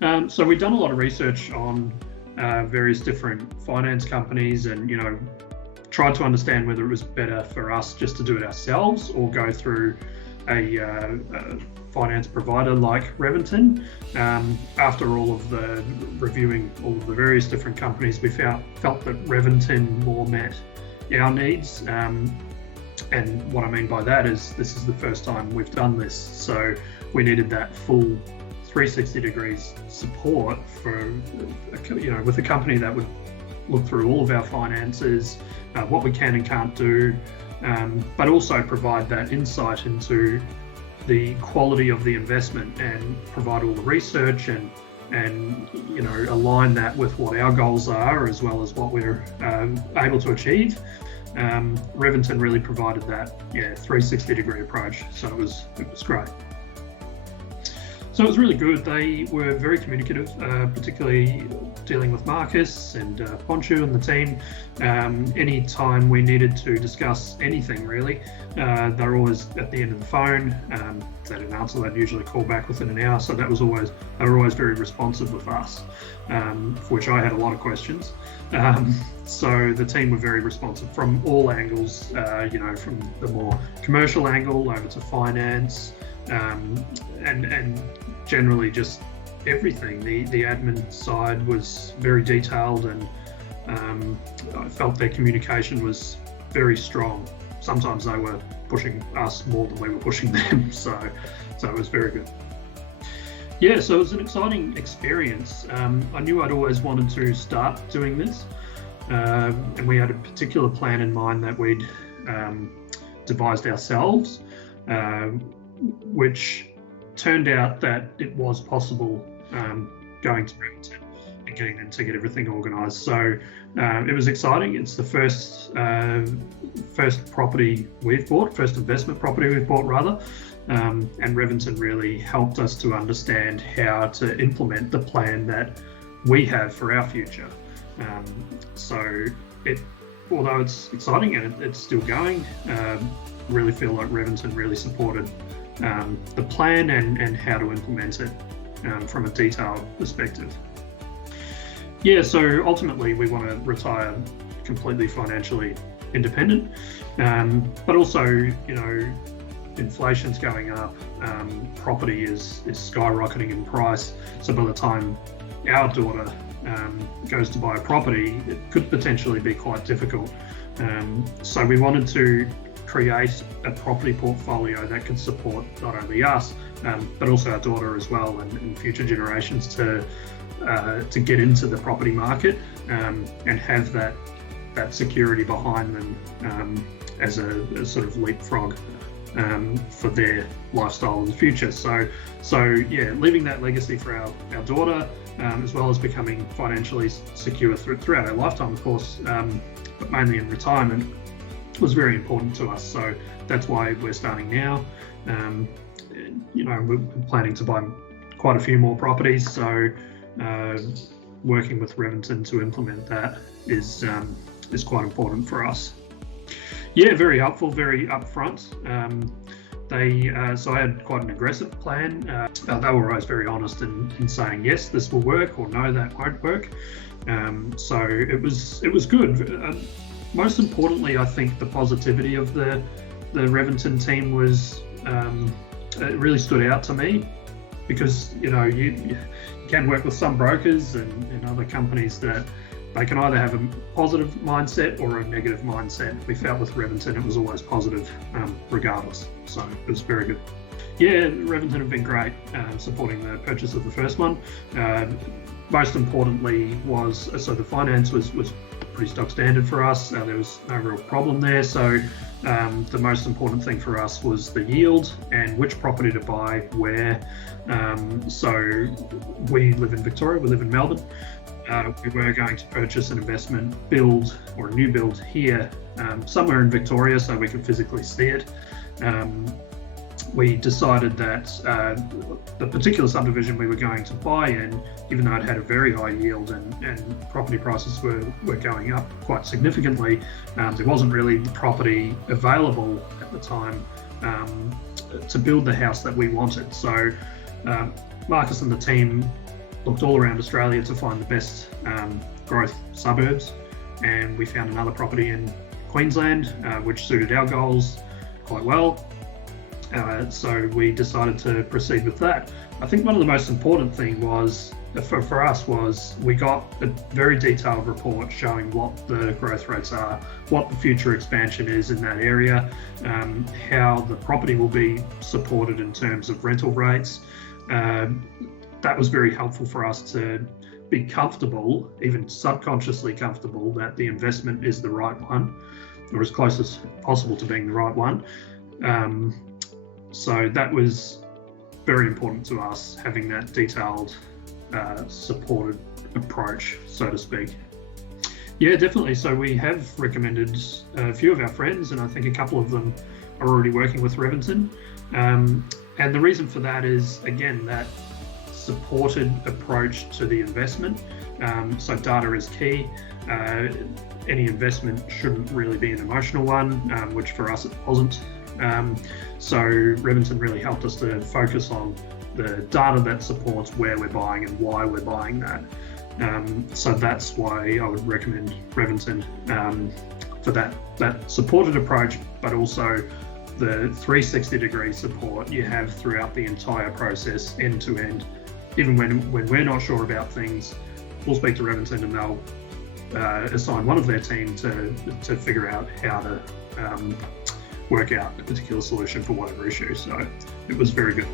So we've done a lot of research on various different finance companies, and tried to understand whether it was better for us just to do it ourselves or go through a finance provider like Reventon. After all of the reviewing all of the various different companies, we felt that Reventon more met our needs. And what I mean by that is this is the first time we've done this, so we needed that full 360 degrees support for with a company that would look through all of our finances, what we can and can't do, but also provide that insight into the quality of the investment and provide all the research and align that with what our goals are as well as what we're able to achieve. Reventon really provided that 360 degree approach, so it was great. So it was really good. They were very communicative, particularly dealing with Marcus and Ponchu and the team. Any time we needed to discuss anything really, they're always at the end of the phone. If they didn't answer, they'd usually call back within an hour. So they were always very responsive with us, for which I had a lot of questions. So the team were very responsive from all angles, from the more commercial angle over to finance, and generally just everything. The admin side was very detailed, and I felt their communication was very strong. Sometimes they were pushing us more than we were pushing them, so it was very good. Yeah, so it was an exciting experience. I knew I'd always wanted to start doing this, and we had a particular plan in mind that we'd devised ourselves, which turned out that it was possible going to Reventon and getting them to get everything organised. So it was exciting. It's the first property we've bought, first investment property we've bought rather, and Reventon really helped us to understand how to implement the plan that we have for our future. So although it's exciting and it's still going, really feel like Reventon really supported the plan and how to implement it from a detailed perspective. Yeah, so ultimately we want to retire completely financially independent, but also, inflation's going up, property is skyrocketing in price. So by the time our daughter goes to buy a property, it could potentially be quite difficult. So we wanted to create a property portfolio that could support not only us, but also our daughter as well, and future generations to get into the property market, and have that security behind them as a sort of leapfrog for their lifestyle in the future. So yeah, leaving that legacy for our daughter, as well as becoming financially secure throughout our lifetime, of course, but mainly in retirement, was very important to us. So that's why we're starting now. We're planning to buy quite a few more properties. So working with Reventon to implement that is quite important for us. Yeah, very helpful, very upfront. So I had quite an aggressive plan. They were always very honest in saying, yes, this will work, or no, that won't work. So it was good. Most importantly, I think the positivity of the Reventon team was, it really stood out to me, because you can work with some brokers and other companies that they can either have a positive mindset or a negative mindset. We felt with Reventon it was always positive, regardless. So it was very good. Yeah, Reventon have been great supporting the purchase of the first one. Most importantly so the finance was pretty stock standard for us. There was no real problem there. So the most important thing for us was the yield and which property to buy where. So we live in Victoria, we live in Melbourne. We were going to purchase an investment build or a new build here, somewhere in Victoria, so we could physically see it. We decided that the particular subdivision we were going to buy in, even though it had a very high yield and property prices were going up quite significantly, there wasn't really the property available at the time to build the house that we wanted. So Marcus and the team looked all around Australia to find the best growth suburbs, and we found another property in Queensland which suited our goals quite well. So we decided to proceed with that. I think one of the most important thing was for us was we got a very detailed report showing what the growth rates are, what the future expansion is in that area, how the property will be supported in terms of rental rates. That was very helpful for us to be comfortable, even subconsciously comfortable, that the investment is the right one, or as close as possible to being the right one. So that was very important to us, having that detailed, supported approach, so to speak. Yeah, definitely. So we have recommended a few of our friends, and I think a couple of them are already working with Reventon. And the reason for that is, again, that supported approach to the investment. So data is key. Any investment shouldn't really be an emotional one, which for us it wasn't. So Reventon really helped us to focus on the data that supports where we're buying and why we're buying that. So that's why I would recommend Reventon for that supported approach, but also the 360-degree support you have throughout the entire process, end to end. Even when we're not sure about things, we'll speak to Reventon and they'll assign one of their team to figure out how to work out a particular solution for whatever issue. So it was very good.